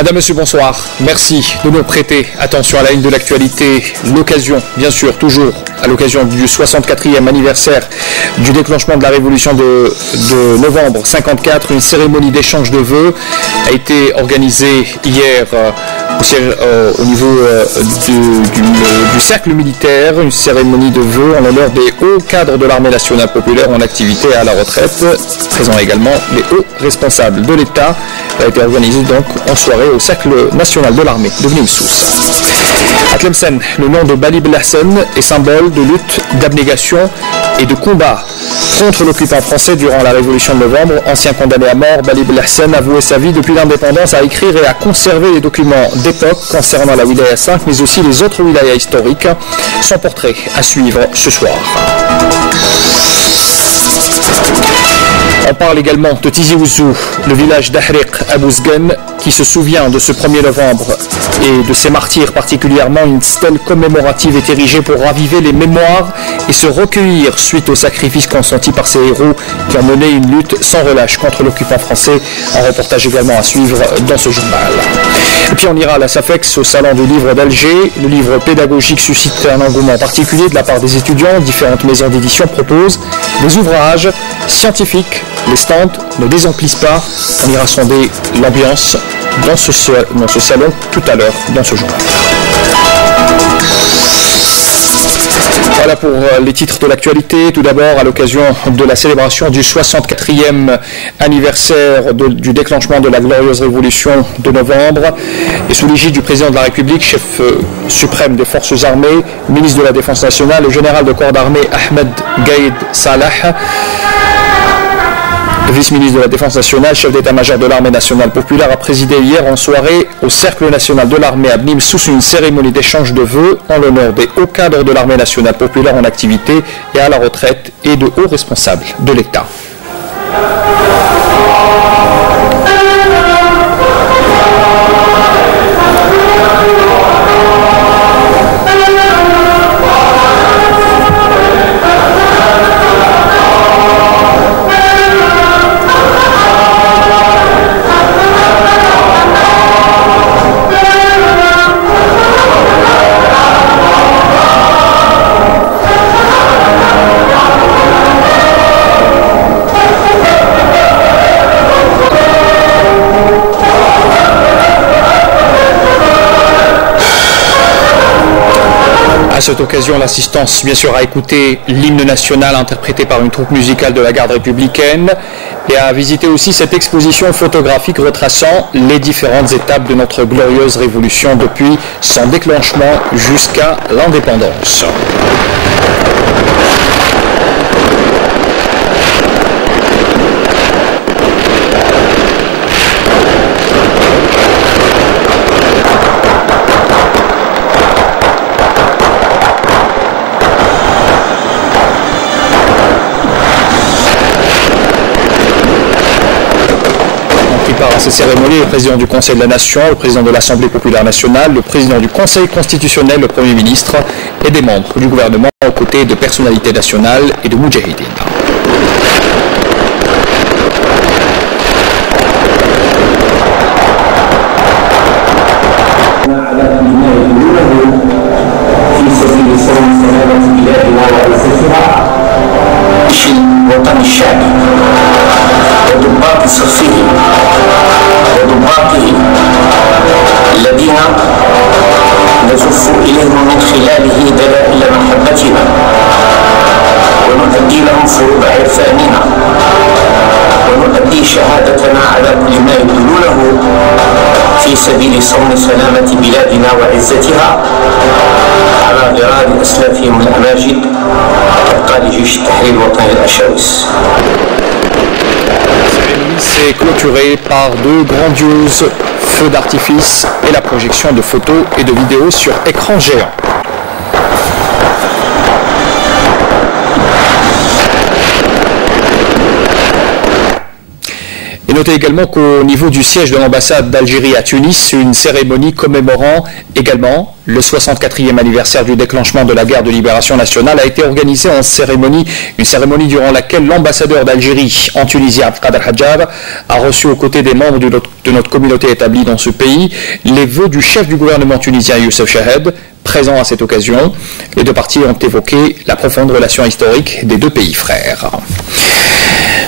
Madame, Monsieur, bonsoir. Merci de nous prêter attention à la ligne de l'actualité. L'occasion, bien sûr, toujours à l'occasion du 64e anniversaire du déclenchement de la révolution de novembre 54, une cérémonie d'échange de vœux a été organisée hier au niveau du cercle militaire, une cérémonie de vœux en l'honneur des hauts cadres de l'armée nationale populaire en activité et à la retraite, présents également les hauts responsables de l'État. Elle a été organisée donc en soirée au cercle national de l'armée de Bnimsous. À Tlemcen, le nom de Bali Belhassan est symbole de lutte, d'abnégation et de combat contre l'occupant français durant la révolution de novembre. Ancien condamné à mort, Bali Belhassan a voué sa vie depuis l'indépendance à écrire et à conserver les documents d'époque concernant la wilaya 5, mais aussi les autres wilayas historiques. Son portrait à suivre ce soir. On parle également de Tizi Ouzou, le village d'Ahriq à Bouzguen, qui se souvient de ce 1er novembre et de ses martyrs particulièrement. Une stèle commémorative est érigée pour raviver les mémoires et se recueillir suite aux sacrifices consentis par ces héros qui ont mené une lutte sans relâche contre l'occupant français. Un reportage également à suivre dans ce journal. Et puis on ira à la SAFEX, au salon du livre d'Alger. Le livre pédagogique suscite un engouement particulier de la part des étudiants. Différentes maisons d'édition proposent des ouvrages scientifiques. Les stands ne désemplissent pas. On ira sonder l'ambiance dans ce salon tout à l'heure dans ce journal. Voilà pour les titres de l'actualité. Tout d'abord, à l'occasion de la célébration du 64e anniversaire du déclenchement de la glorieuse révolution de novembre, et sous l'égide du président de la République, chef suprême des forces armées, ministre de la Défense nationale, le général de corps d'armée Ahmed Gaïd Salah, vice-ministre de la Défense nationale, chef d'état-major de l'armée nationale populaire, a présidé hier en soirée au Cercle national de l'armée à Bnimsous une cérémonie d'échange de vœux en l'honneur des hauts cadres de l'armée nationale populaire en activité et à la retraite et de hauts responsables de l'État. À cette occasion, l'assistance, bien sûr, a écouté l'hymne national interprété par une troupe musicale de la garde républicaine et a visité aussi cette exposition photographique retraçant les différentes étapes de notre glorieuse révolution depuis son déclenchement jusqu'à l'indépendance. À ces cérémonies, le président du Conseil de la Nation, le président de l'Assemblée populaire nationale, le président du Conseil constitutionnel, le Premier ministre et des membres du gouvernement aux côtés de personnalités nationales et de Moudjahidines. وضباط صفه وضباطه الذين نزف إليهم من خلاله دلائل محبتنا ونؤدي لهم فروض عرفاننا ونؤدي شهادتنا على كل ما يبذلونه في سبيل صون سلامة بلادنا وعزتها على غرار أسلافهم الأماجد أبطال جيش التحرير الوطني الأشاوس. C'est clôturé par deux grandioses feux d'artifice et la projection de photos et de vidéos sur écran géant. Et notez également qu'au niveau du siège de l'ambassade d'Algérie à Tunis, une cérémonie commémorant également le 64e anniversaire du déclenchement de la guerre de libération nationale a été organisé en cérémonie, une cérémonie durant laquelle l'ambassadeur d'Algérie en Tunisie, Abdelkader Hadjar, a reçu aux côtés des membres de notre communauté établie dans ce pays les vœux du chef du gouvernement tunisien Youssef Chahed. Présent à cette occasion, les deux parties ont évoqué la profonde relation historique des deux pays frères.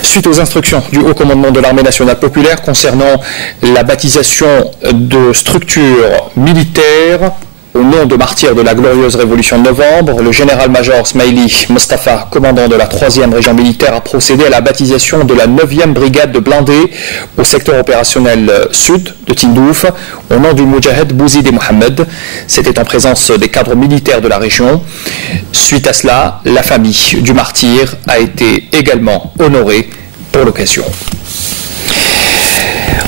Suite aux instructions du Haut Commandement de l'Armée nationale populaire concernant la baptisation de structures militaires au nom de martyrs de la glorieuse révolution de novembre, le général-major Smaili Mostafa, commandant de la 3e région militaire, a procédé à la baptisation de la 9e brigade de blindés au secteur opérationnel sud de Tindouf, au nom du Moudjahed Bouzid et Mohamed. C'était en présence des cadres militaires de la région. Suite à cela, la famille du martyr a été également honorée pour l'occasion.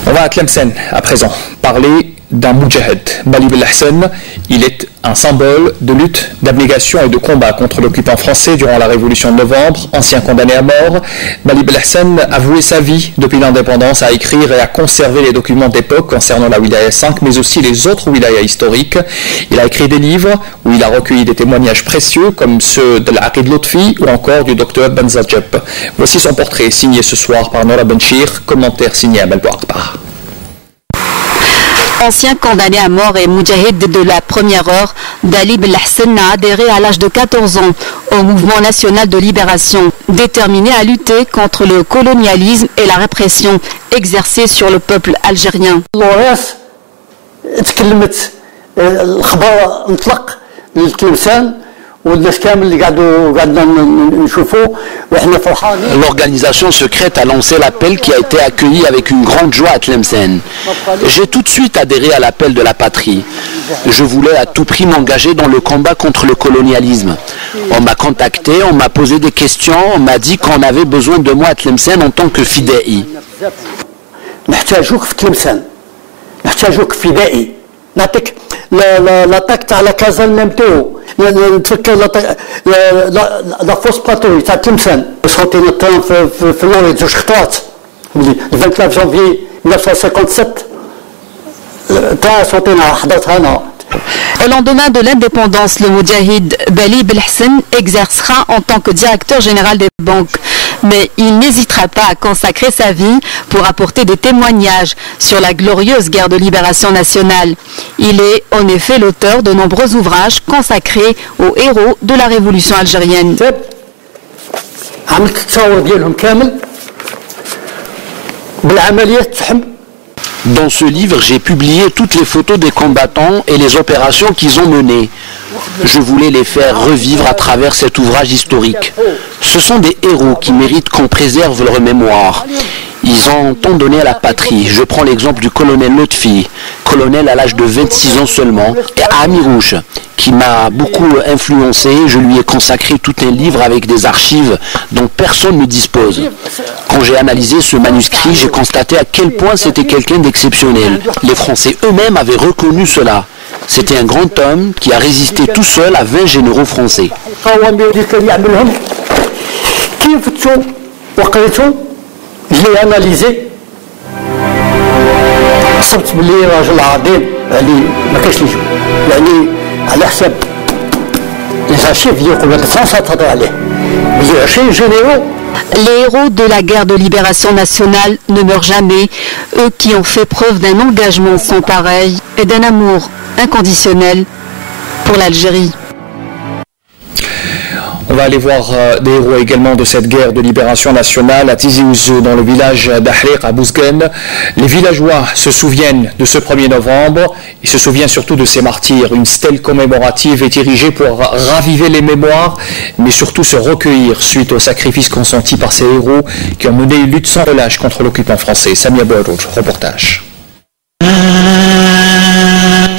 On va à Tlemcen à présent parler d'un Moudjahed, Bali Belhassan. Il est un symbole de lutte, d'abnégation et de combat contre l'occupant français durant la Révolution de novembre, ancien condamné à mort. Bali Belhassan a voué sa vie depuis l'indépendance à écrire et à conserver les documents d'époque concernant la Wilaya 5, mais aussi les autres wilayas historiques. Il a écrit des livres où il a recueilli des témoignages précieux comme ceux de l'Aqid Lotfi ou encore du docteur Ben Zajeb. Voici son portrait signé ce soir par Nora Benchir, commentaire signé à Melbourne. Ancien condamné à mort et moudjahid de la première heure, Dali Belhassan a adhéré à l'âge de 14 ans au mouvement national de libération, déterminé à lutter contre le colonialisme et la répression exercée sur le peuple algérien. L'organisation secrète a lancé l'appel qui a été accueilli avec une grande joie à Tlemcen. J'ai tout de suite adhéré à l'appel de la patrie. Je voulais à tout prix m'engager dans le combat contre le colonialisme. On m'a contacté, on m'a posé des questions, on m'a dit qu'on avait besoin de moi à Tlemcen en tant que fidèi. نعطيك لاطاك تاع لا كازا نمتو نتفكر لا فوس باتوي تاع تلمسان صوتينا الطيران في اللوري زوج خطوات 29 جانفي 1957 تاع صوتينا حضرتها انا. Au lendemain de l'indépendance, le moudjahid Bali Belhassan exercera en tant que directeur général des banques. Mais il n'hésitera pas à consacrer sa vie pour apporter des témoignages sur la glorieuse guerre de libération nationale. Il est en effet l'auteur de nombreux ouvrages consacrés aux héros de la révolution algérienne. Dans ce livre, j'ai publié toutes les photos des combattants et les opérations qu'ils ont menées. Je voulais les faire revivre à travers cet ouvrage historique. Ce sont des héros qui méritent qu'on préserve leur mémoire. Ils ont tant donné à la patrie. Je prends l'exemple du colonel Lotfi, colonel à l'âge de 26 ans seulement, et Amirouche, qui m'a beaucoup influencé. Je lui ai consacré tout un livre avec des archives dont personne ne dispose. Quand j'ai analysé ce manuscrit, j'ai constaté à quel point c'était quelqu'un d'exceptionnel. Les Français eux-mêmes avaient reconnu cela. C'était un grand homme qui a résisté tout seul à 20 généraux français. Je l'ai analysé. صبت بلي راجل عظيم يعني ما كاينش اللي يجيب يعني على حساب لي زارشيف ديال قوات فرنسا تهضر عليه بلي 20 جينيرو. Les héros de la guerre de libération nationale ne meurent jamais, eux qui ont fait preuve d'un engagement sans pareil et d'un amour inconditionnel pour l'Algérie. On va aller voir des héros également de cette guerre de libération nationale à Tizi Ouzou, dans le village d'Ahriq à Bouzguen. Les villageois se souviennent de ce 1er novembre, ils se souviennent surtout de ces martyrs. Une stèle commémorative est érigée pour raviver les mémoires, mais surtout se recueillir suite aux sacrifices consentis par ces héros qui ont mené une lutte sans relâche contre l'occupant français. Samia Boudou, reportage.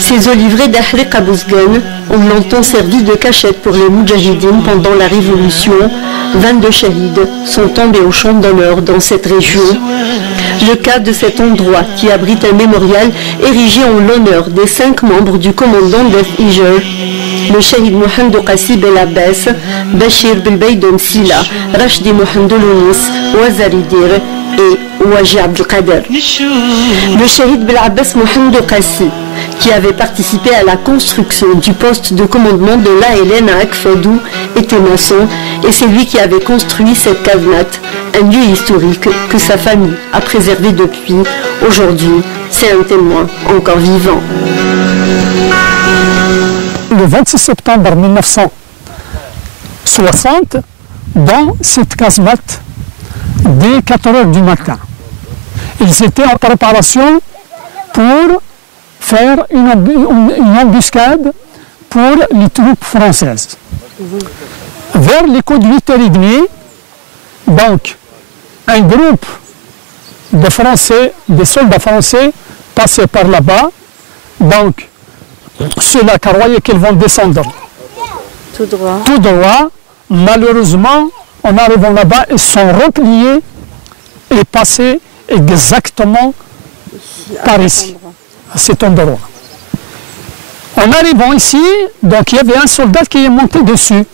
Ces oliviers d'Ahriq à Bouzguen ont longtemps servi de cachette pour les moudjahidines pendant la Révolution. 22 shahids sont tombés au champ d'honneur dans cette région. Le cas de cet endroit qui abrite un mémorial érigé en l'honneur des 5 membres du commandant d'F.I.J. le shahid Mohamed Qassi Bel Abbas, Bachir Belbeidom Sila, Rachdi Mohamed Lounis, Ouazaridir et Ouaji Abdelkader. Le shahid Bel Abbas Mohamed Qassi qui avait participé à la construction du poste de commandement de l'ALN à Akfadou, était maçon et c'est lui qui avait construit cette casemate, un lieu historique que sa famille a préservé depuis. Aujourd'hui, c'est un témoin encore vivant. Le 26 septembre 1960, dans cette casemate, dès 4 h du matin, ils étaient en préparation pour faire une embuscade pour les troupes françaises. Vers les coups de 8h30, donc, un groupe de Français, des soldats français, passait par là-bas. Donc, ceux-là croyaient qu'ils vont descendre tout droit. Malheureusement, en arrivant là-bas, ils sont repliés et passés exactement par ici, à cet endroit. En arrivant ici, donc il y avait un soldat qui est monté dessus.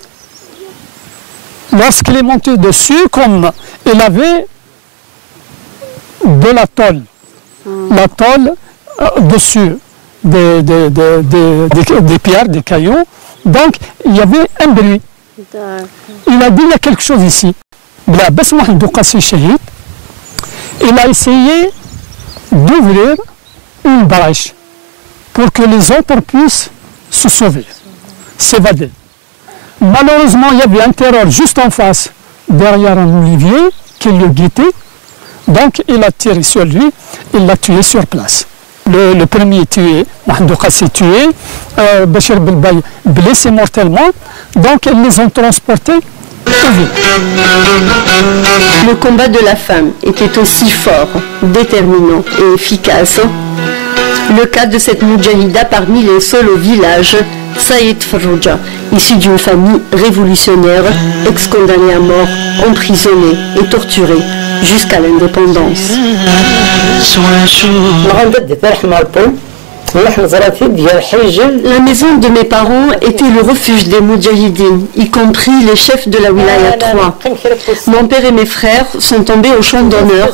Lorsqu'il est monté dessus, comme il avait de la tôle dessus des pierres, des cailloux, donc il y avait un bruit. Il a dit il y a quelque chose ici. Il a essayé d'ouvrir une brèche pour que les autres puissent se sauver, s'évader. Malheureusement, il y avait un terreur juste en face, derrière un olivier, qui le guettait. Donc, il a tiré sur lui, il l'a tué sur place. Le premier tué, Mohamed Qassi tué, Bachir Belbaï blessé mortellement. Donc, ils les ont transportés au ville. Le combat de la femme était aussi fort, déterminant et efficace. Le cas de cette Moudjahida parmi les seuls au village, Saïd Farrouja, issu d'une famille révolutionnaire, ex-condamné à mort, emprisonné et torturé jusqu'à l'indépendance. La maison de mes parents était le refuge des Moudjahidines, y compris les chefs de la Wilaya 3. Mon père et mes frères sont tombés au champ d'honneur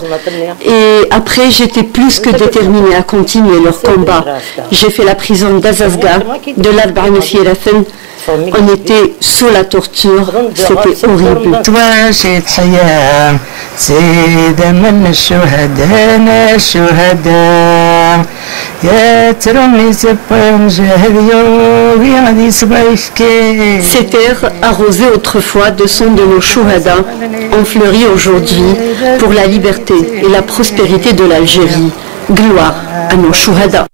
et après j'étais plus que déterminée à continuer leur combat. J'ai fait la prison d'Azazga, de l'Arba'a Fiyelafen. On était sous la torture, c'était horrible. Ces terres arrosées autrefois de sons de nos chouhadas ont fleuri aujourd'hui pour la liberté et la prospérité de l'Algérie. Gloire à nos chouhadas.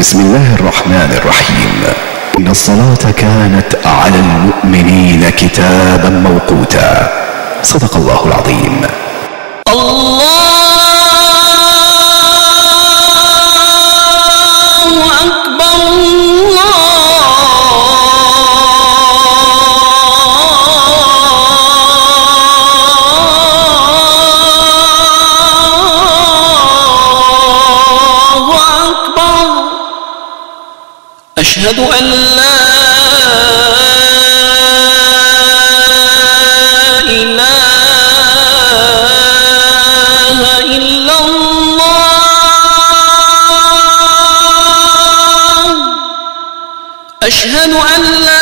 بسم الله الرحمن الرحيم إن الصلاة كانت على المؤمنين كتابا موقوتا صدق الله العظيم. أشهد أن لا إله إلا الله أشهد أن لا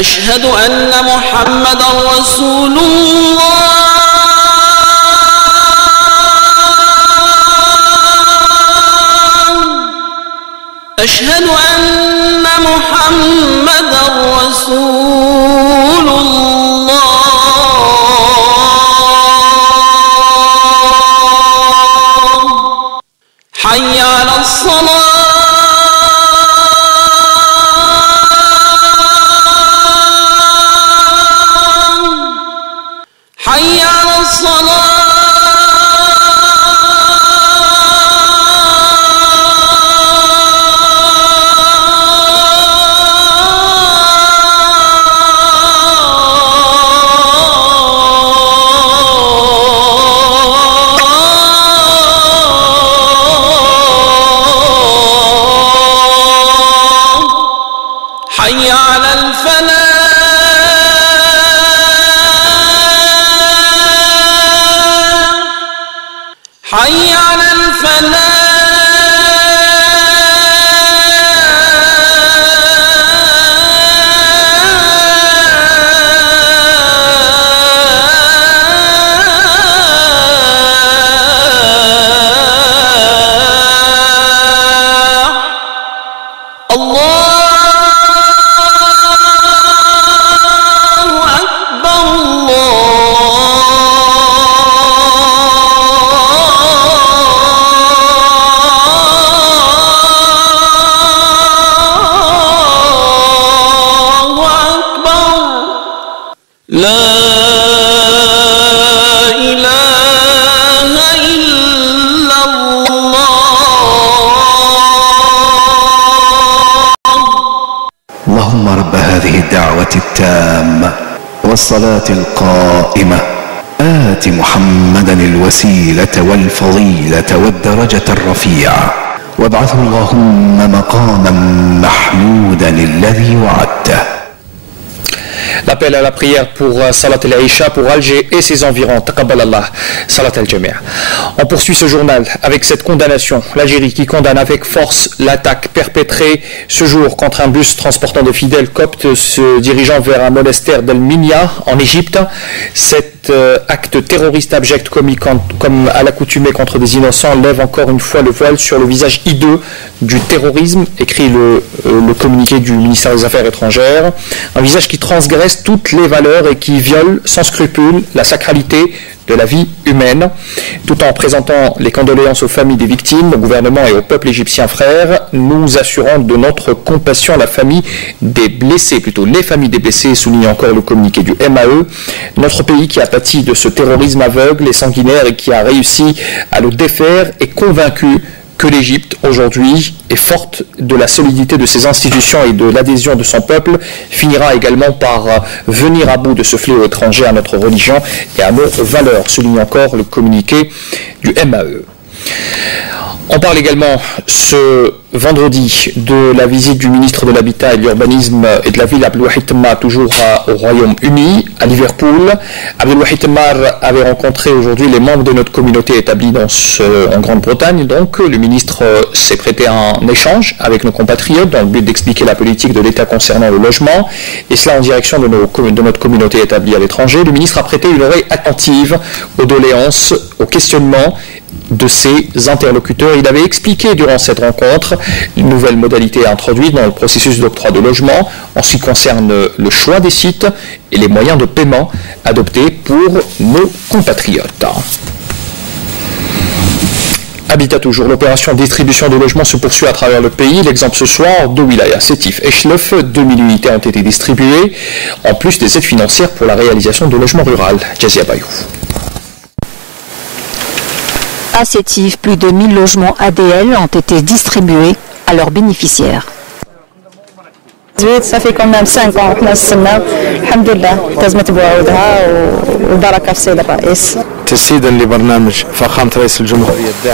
أشهد أن محمدا رسول الله أشهد أن محمدا رسول الله حي على الصلاة حي على الصلاة التامة والصلاة القائمة آت محمدا الوسيلة والفضيلة والدرجة الرفيعة وابعثه اللهم مقاما محمودا الذي وعدته. L'appel à la prière pour Salat al-Aïcha pour Alger et ses environs. Taqabbal Allah, Salat al-Jami'. On poursuit ce journal avec cette condamnation. L'Algérie qui condamne avec force l'attaque perpétrée ce jour contre un bus transportant des fidèles coptes se dirigeant vers un monastère d'El-Minya en Égypte. Cet acte terroriste abject commis comme à l'accoutumée contre des innocents lève encore une fois le voile sur le visage hideux du terrorisme, écrit le communiqué du ministère des Affaires étrangères. Un visage qui transgresse toutes les valeurs et qui viole sans scrupule la sacralité de la vie humaine, tout en présentant les condoléances aux familles des victimes, au gouvernement et au peuple égyptien frère, nous assurant de notre compassion à la famille des blessés, plutôt les familles des blessés, souligne encore le communiqué du MAE, notre pays qui a pâti de ce terrorisme aveugle et sanguinaire et qui a réussi à le défaire est convaincu que l'Égypte, aujourd'hui, est forte de la solidité de ses institutions et de l'adhésion de son peuple, finira également par venir à bout de ce fléau étranger à notre religion et à nos valeurs, souligne encore le communiqué du MAE. On parle également ce vendredi de la visite du ministre de l'Habitat et de l'Urbanisme et de la ville Abdelwahid Temmar, toujours au Royaume-Uni, à Liverpool. Abdelwahid Temmar avait rencontré aujourd'hui les membres de notre communauté établie en Grande-Bretagne. Donc, le ministre s'est prêté à un échange avec nos compatriotes dans le but d'expliquer la politique de l'État concernant le logement, et cela en direction de notre communauté établie à l'étranger. Le ministre a prêté une oreille attentive aux doléances, aux questionnements de ses interlocuteurs. Il avait expliqué durant cette rencontre une nouvelle modalité introduite dans le processus d'octroi de logement en ce qui concerne le choix des sites et les moyens de paiement adoptés pour nos compatriotes. Habitat toujours, l'opération distribution de logements se poursuit à travers le pays. L'exemple ce soir, deux wilayas, Sétif et Chlef, 2000 unités ont été distribuées, en plus des aides financières pour la réalisation de logements ruraux. Jazia Bayou. À Sétif, plus de 1000 logements ADL ont été distribués à leurs bénéficiaires. Ça fait quand même 5 ans que nous alhamdoulilah تزمت بوعودها والبركه في السيد الرئيس.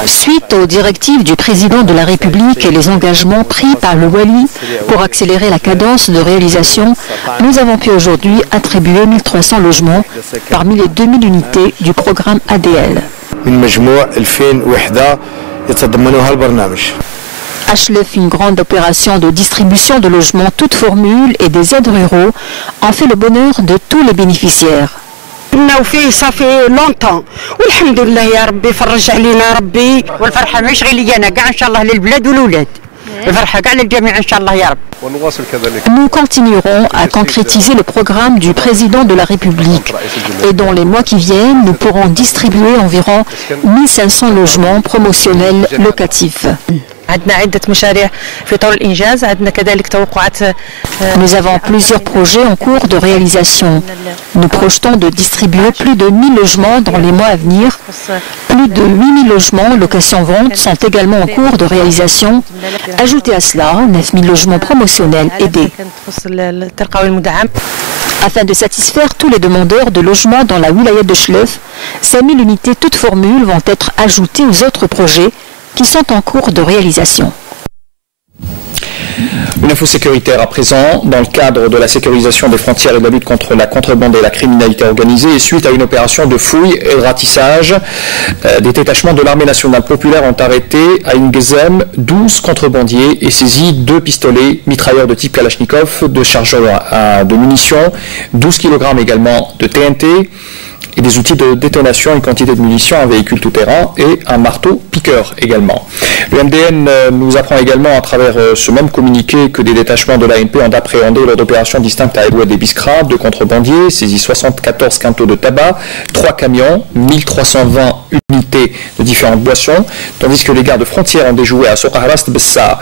Suite aux directives du président de la République et les engagements pris par le Wali pour accélérer la cadence de réalisation, nous avons pu aujourd'hui attribuer 1300 logements parmi les 2000 unités du programme ADL. HLF, une grande opération de distribution de logements, toutes formules et des aides ruraux, en fait le bonheur de tous les bénéficiaires. Ça fait longtemps والحمد لله يا ربي فرج علينا ربي والفرحه مش غير لي انا كاع ان شاء الله للبلاد والولاد الفرحه كاع للجميع ان شاء الله يا رب. Nous continuerons à concrétiser le programme du président de la République et dans les mois qui viennent, nous pourrons distribuer environ 1500 logements promotionnels locatifs. Nous avons plusieurs projets en cours de réalisation. Nous projetons de distribuer plus de 1000 logements dans les mois à venir. Plus de 8000 logements location-vente sont également en cours de réalisation. Ajoutez à cela 9000 logements promotionnels aidés. Afin de satisfaire tous les demandeurs de logements dans la wilaya de Chlef, 5000 unités toutes formules vont être ajoutées aux autres projets qui sont en cours de réalisation. Une info sécuritaire à présent, dans le cadre de la sécurisation des frontières et de la lutte contre la contrebande et la criminalité organisée, et suite à une opération de fouille et de ratissage, des détachements de l'armée nationale populaire ont arrêté à Ingezem 12 contrebandiers et saisi 2 pistolets mitrailleurs de type Kalachnikov, 2 chargeurs de munitions, 12 kg également de TNT, et des outils de détonation, une quantité de munitions, un véhicule tout-terrain et un marteau-piqueur également. Le MDN nous apprend également à travers ce même communiqué que des détachements de l'ANP ont appréhendé lors d'opérations distinctes à Edouard et Biskra, 2 contrebandiers, saisi 74 quintaux de tabac, 3 camions, 1320 unités de différentes boissons, tandis que les gardes frontières ont déjoué à Sokarast Bessa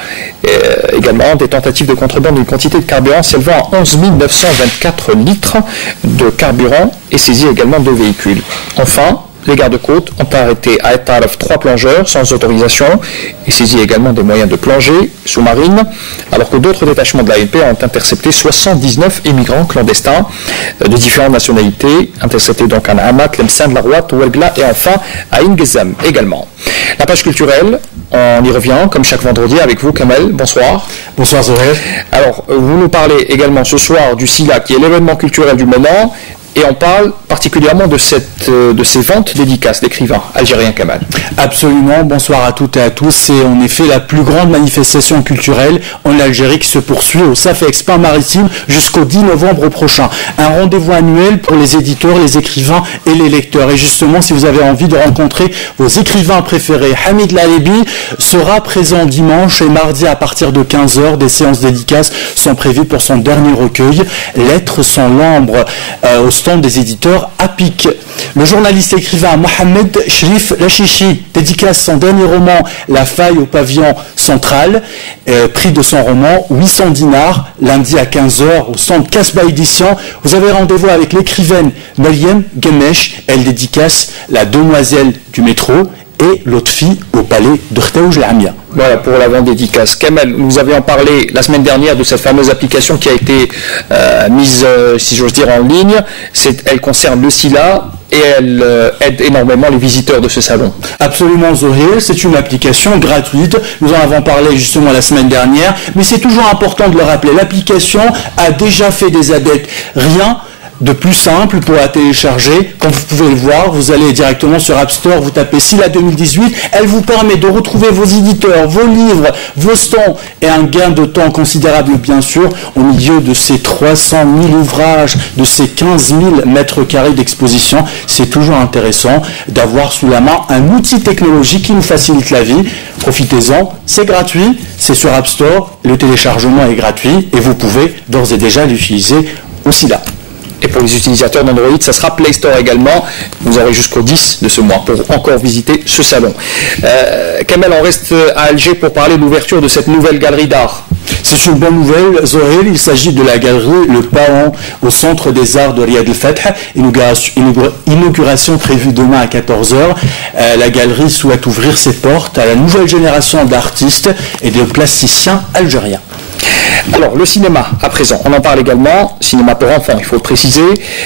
également des tentatives de contrebande d'une quantité de carburant s'élevant à 11 924 litres de carburant et saisi également 2 véhicules. Enfin, les gardes-côtes ont arrêté à Et Taref 3 plongeurs sans autorisation et saisi également des moyens de plongée sous-marine, alors que d'autres détachements de l'ANP ont intercepté 79 immigrants clandestins de différentes nationalités, interceptés donc à Amat, Lemsan, Larouat, Ouelgla et enfin à Ingezam également. La page culturelle, on y revient comme chaque vendredi avec vous, Kamel. Bonsoir. Bonsoir Zohar. Alors, vous nous parlez également ce soir du SILA, qui est l'événement culturel du moment, et on parle particulièrement de ces ventes dédicaces d'écrivains algériens, Kamal. Absolument, bonsoir à toutes et à tous. C'est en effet la plus grande manifestation culturelle en Algérie qui se poursuit au SAF Expo Maritime jusqu'au 10 novembre prochain. Un rendez-vous annuel pour les éditeurs, les écrivains et les lecteurs. Et justement, si vous avez envie de rencontrer vos écrivains préférés, Hamid Lalebi sera présent dimanche et mardi à partir de 15h. Des séances dédicaces sont prévues pour son dernier recueil, Lettres sans l'ambre, au stand des éditeurs APIC. Le journaliste écrivain Mohamed Shrif Lachichi dédicace son dernier roman La faille au pavillon central, prix de son roman 800 dinars, lundi à 15h au centre Casbah Édition. Vous avez rendez-vous avec l'écrivaine Mariam Gemesh, elle dédicace La demoiselle du métro et l'autre fille au palais de Khtaouj Lamia. Voilà pour la vente dédicace. Kamel, nous avions parlé la semaine dernière de cette fameuse application qui a été mise, si j'ose dire, en ligne. Elle concerne le SILA et elle aide énormément les visiteurs de ce salon. Absolument, Zohir, c'est une application gratuite. Nous en avons parlé justement la semaine dernière, mais c'est toujours important de le rappeler. L'application a déjà fait des adeptes. Rien de plus simple pour la télécharger. Comme vous pouvez le voir, vous allez directement sur App Store, vous tapez SILA 2018, elle vous permet de retrouver vos éditeurs, vos livres, vos stands et un gain de temps considérable bien sûr au milieu de ces 300 000 ouvrages, de ces 15 000 mètres carrés d'exposition. C'est toujours intéressant d'avoir sous la main un outil technologique qui nous facilite la vie. Profitez-en, c'est gratuit, c'est sur App Store, le téléchargement est gratuit et vous pouvez d'ores et déjà l'utiliser au SILA. Et pour les utilisateurs d'Android, ça sera Play Store également. Vous aurez jusqu'au 10 de ce mois pour encore visiter ce salon. Kamel, on reste à Alger pour parler de l'ouverture de cette nouvelle galerie d'art. C'est une bonne nouvelle, Zohir. Il s'agit de la galerie Le Paon au Centre des Arts de Riyad el-Fath. Inauguration prévue demain à 14h. La galerie souhaite ouvrir ses portes à la nouvelle génération d'artistes et de plasticiens algériens. Alors, le cinéma, à présent, on en parle également, cinéma pour enfants, il faut le préciser,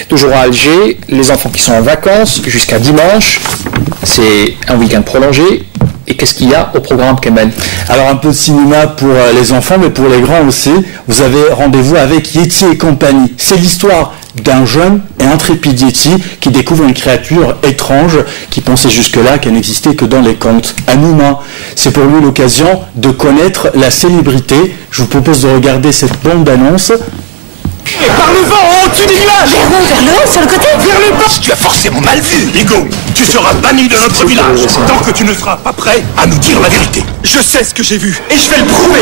toujours à Alger, les enfants qui sont en vacances jusqu'à dimanche, c'est un week-end prolongé. Et qu'est-ce qu'il y a au programme, Kamel? Alors, un peu de cinéma pour les enfants, mais pour les grands aussi. Vous avez rendez-vous avec Yeti et compagnie. C'est l'histoire d'un jeune et intrépide Yeti qui découvre une créature étrange qui pensait jusque-là qu'elle n'existait que dans les contes. Un humain. C'est pour lui l'occasion de connaître la célébrité. Je vous propose de regarder cette bande-annonce. Et par le vent, au-dessus des nuages! Vers où? Vers le haut, sur le côté? Vers le bas! Tu as forcément mal vu, Hugo! Tu seras banni de notre village tant que tu ne seras pas prêt à nous dire la vérité. Je sais ce que j'ai vu, et je vais le prouver!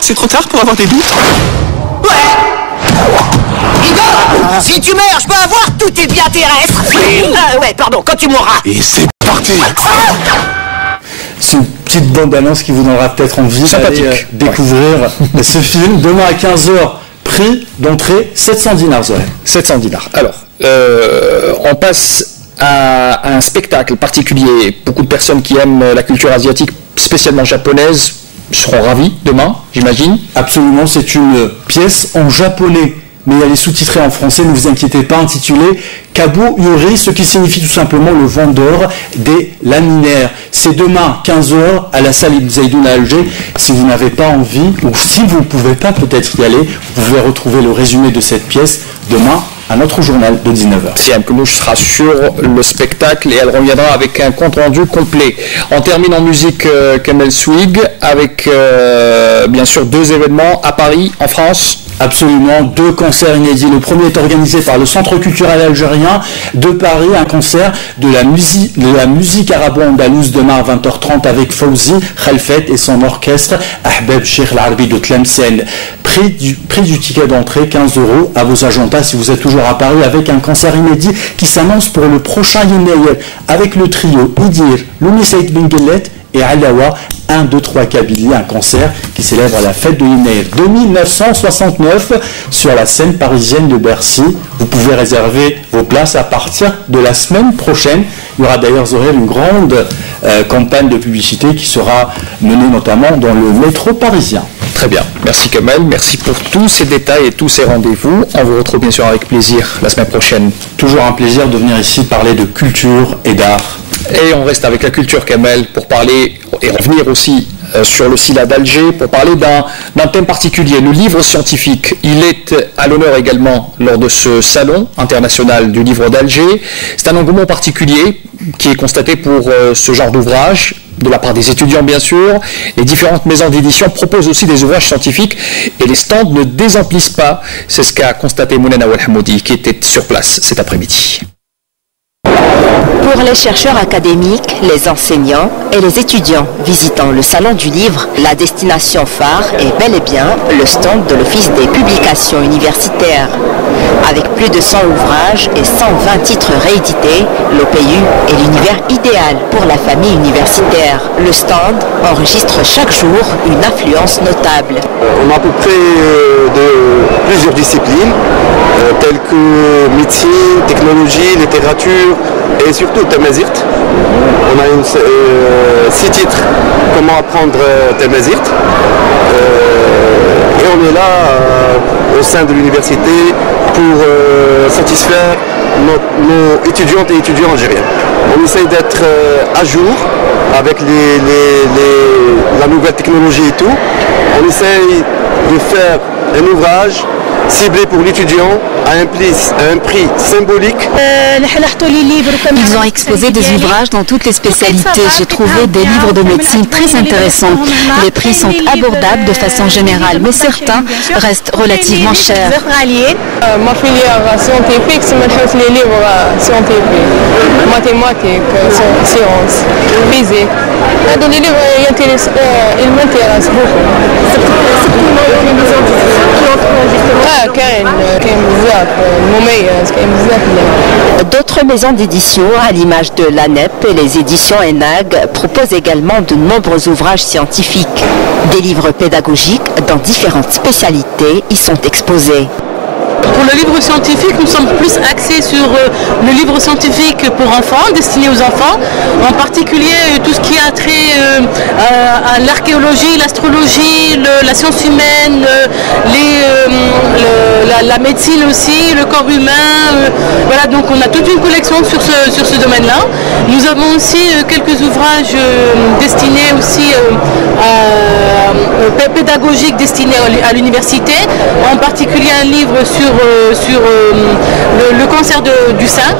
C'est trop tard pour avoir des doutes? Hugo! Si tu meurs, je peux avoir tous tes biens terrestres! Ouais, pardon, quand tu mourras! Et c'est parti! C'est une petite bande-annonce qui vous donnera peut-être envie d'aller découvrir ce film. Demain à 15h. Prix d'entrée 700 dinars. 700 dinars. Alors, on passe à un spectacle particulier. Beaucoup de personnes qui aiment la culture asiatique, spécialement japonaise, seront ravis demain, j'imagine. Absolument, c'est une pièce en japonais, mais elle est sous-titrée en français, ne vous inquiétez pas, intitulée Kabu Yuri, ce qui signifie tout simplement le vendeur des laminaires. C'est demain 15h à la salle Ibn Zaydoun à Alger. Si vous n'avez pas envie, ou si vous ne pouvez pas peut-être y aller, vous pouvez retrouver le résumé de cette pièce demain à notre journal de 19h. Siam Koulouch sera sur le spectacle et elle reviendra avec un compte rendu complet. On termine en musique Kamel Swig avec bien sûr 2 événements à Paris, en France. Absolument, 2 concerts inédits. Le premier est organisé par le Centre culturel algérien de Paris, un concert de la musique arabo-andalouse demain à 20h30 avec Fawzi Khalfet et son orchestre Ahbab Sheikh Al-Arbi de Tlemcen. Prix du ticket d'entrée 15 € à vos agendas si vous êtes toujours à Paris, avec un concert inédit qui s'annonce pour le prochain Yenayel avec le trio Idir, Louni Saïd Ben Guellet et Alawa 1, 2, 3 Kabylie, un concert qui célèbre la fête de l'Inaïr de 1969 sur la scène parisienne de Bercy. Vous pouvez réserver vos places à partir de la semaine prochaine. Il y aura d'ailleurs une grande campagne de publicité qui sera menée notamment dans le métro parisien. Très bien, merci Kamel, merci pour tous ces détails et tous ces rendez-vous. On vous retrouve bien sûr avec plaisir la semaine prochaine. Toujours un plaisir de venir ici parler de culture et d'art. Et on reste avec la culture Kamel pour parler et revenir aussi sur le SILA d'Alger pour parler d'un thème particulier, le livre scientifique. Il est à l'honneur également lors de ce salon international du livre d'Alger. C'est un engouement particulier qui est constaté pour ce genre d'ouvrage, de la part des étudiants bien sûr. Les différentes maisons d'édition proposent aussi des ouvrages scientifiques et les stands ne désemplissent pas. C'est ce qu'a constaté Moulana Ouelhamoudi qui était sur place cet après-midi. Pour les chercheurs académiques, les enseignants et les étudiants visitant le salon du livre, la destination phare est bel et bien le stand de l'Office des publications universitaires. Avec plus de 100 ouvrages et 120 titres réédités, l'OPU est l'univers idéal pour la famille universitaire. Le stand enregistre chaque jour une affluence notable. On a à peu près de plusieurs disciplines, telles que médecine, technologie, littérature et surtout Tamazirt. On a 6 titres, comment apprendre Tamazirt. Et on est là au sein de l'université pour satisfaire nos étudiantes et étudiants algériens. On essaye d'être à jour avec la nouvelle technologie et tout. On essaye de faire un ouvrage ciblé pour l'étudiant à un prix symbolique. Ils ont exposé des ouvrages dans toutes les spécialités. J'ai trouvé des livres de médecine très intéressants. Les prix sont abordables de façon générale, mais certains restent relativement chers. Ma filière scientifique, c'est les livres scientifiques, mathématiques, sciences, physique. Les livres, ils m'intéressent beaucoup. D'autres maisons d'édition, à l'image de l'ANEP et les éditions ENAG, proposent également de nombreux ouvrages scientifiques. Des livres pédagogiques dans différentes spécialités y sont exposés. Pour le livre scientifique, nous sommes plus axés sur le livre scientifique pour enfants, destiné aux enfants, en particulier tout ce qui a trait à l'archéologie, l'astrologie, la science humaine, la médecine aussi, le corps humain. Voilà, donc on a toute une collection sur ce domaine-là. Nous avons aussi quelques ouvrages destinés aussi pédagogiques destinés à l'université, en particulier un livre sur le cancer du sein.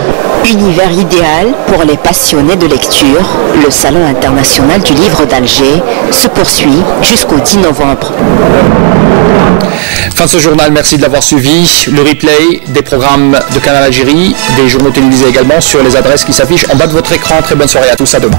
Univers idéal pour les passionnés de lecture, le Salon international du livre d'Alger se poursuit jusqu'au 10 novembre. Fin de ce journal, merci de l'avoir suivi. Le replay des programmes de Canal Algérie, des journaux télévisés également sur les adresses qui s'affichent en bas de votre écran. Très bonne soirée à tous, à demain.